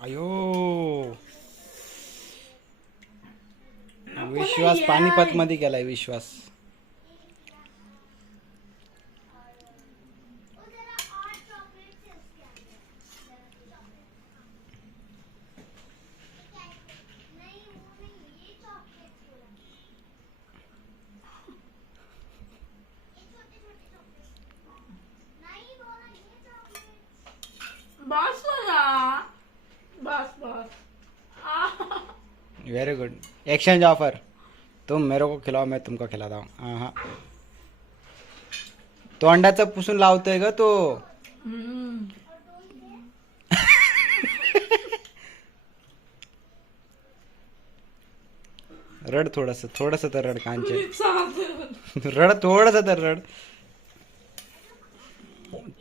अयो विश्वास पानिपत मध्ये गेलाय विश्वास. बस ना, बस बस. Very good. Exchange offer. तुम मेरे को खिलाओ मैं तुमको खिलाता हूँ. हाँ तोंडाचं पुसून लावतोय ग तो. रड थोडस थोडस तर रड कांचन. रड थोडस तर रड.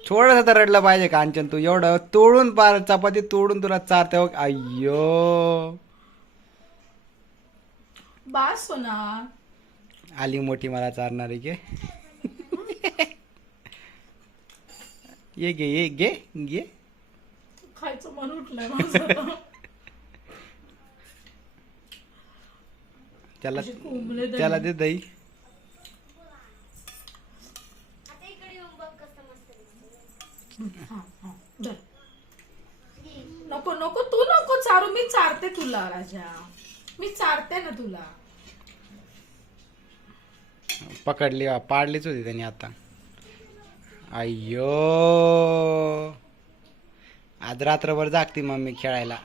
थोडस तर रडलं पाहिजे कांचन. तू एवढं तोडून पार चपाती तोडून तुला चारते हो. अय्यो बस ना. आली मोठी मला चारणारी घे. ये घे ये घे घे. खायचं मन उठलंय माझं. त्याला अशी कोंबले दही. त्याला दे दही. धर. नको नको तू नको चारू, मी चारते तुला राजा, मी चारते ना तुला. पकडली पाडलीच होती त्यांनी आता. अय्यो आज रात्रभर जागती मम्मी खेळायला.